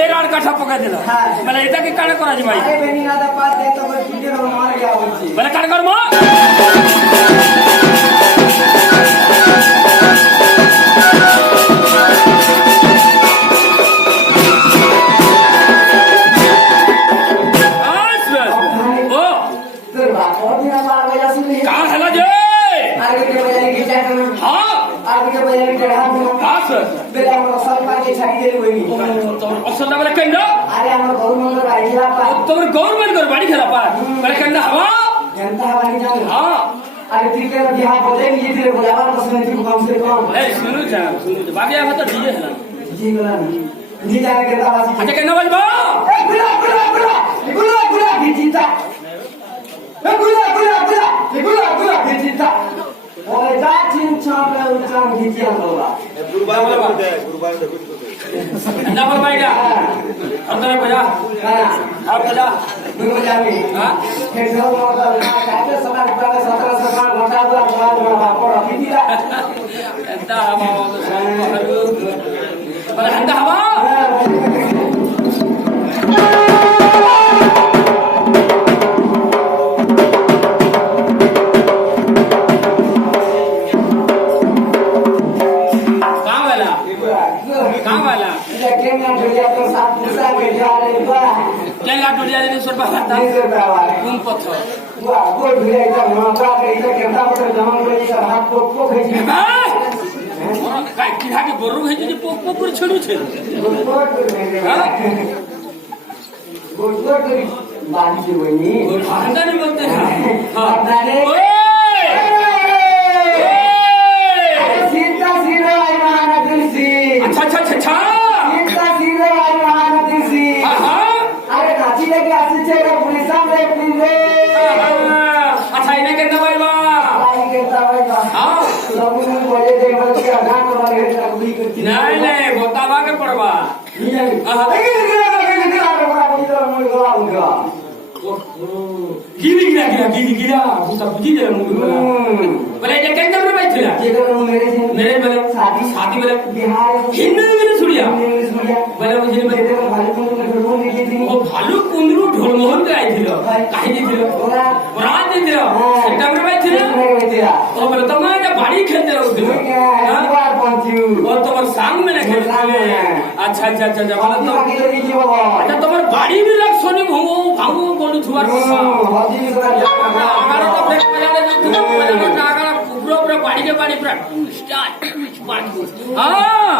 ফের আর কাঠা পকা দিল মানে এটা কি কানে করা যাবে ভাই আরে বেনি না দা পাস দে তো বড় কিনে মার গয়া বলছি মানে কানে করমু गवर्नमेंट कर बाड़ी खेला पा पर कंदा हवा नहीं जाने अरे ठीक है बिहार बोले ये तेरे बोला बार बस नहीं कम से कम ए सुनो जा बाकी आ तो डीजे है ना जी बोला नहीं जाने के बाद अच्छा कहना बोल बा ए गुला भिजीता ए गुला भिजीता ओए जा चिन छापे उचाम भिजिया बोला गुरुबा बोलते ना बोल भाईगा अंदर बजा आप बजा दुनो जामी हां फिर जो मोटा काटे समान पर समान घंटा हुआ बाप पर भिजिया एंदा हवा पर एंदा हवा बरू है जी पोक पोक कर छड़ू छे बाजी से वही भांगा नहीं बोलते हैं हां सीता सीधा आई महानगर सी अच्छा अच्छा अच्छा सीता सीधा आई महानगर सी हां अरे नाची लेके आसी छे पुलिस सामने पुलिस अच्छा इने के दबाई बा आई के दबाई बा हां लोग ने बोले दे बोल के आधा को लगे तकलीफ करती नहीं नहीं बतावा के पड़वा नहीं हां गिरी गिरा बुता बुझी दे मुंह बोले ये के नंबर में थला ये तो मेरे बोले शादी बोले बिहार हिंदी में सुड़िया बोले मुझे भालू को लेके थी ओ भालू कुंदरू ढोल मोहन के आई थिलो काहे दी थिलो रात दी थिलो सेप्टेम्बर में थिलो तो बोले तो मैं ये बाड़ी खेलते रहो थिलो बार पहुंचू और तुम्हारे सांग में ना खेलते अच्छा बोले तो अच्छा तुम्हारे बाड़ी भी लग सोनी भांगो कोन छुआर को हमारा तो फेक बजाने जो कागड़ा ऊपर बाड़ी के बाड़ी पूरा स्टार्ट हां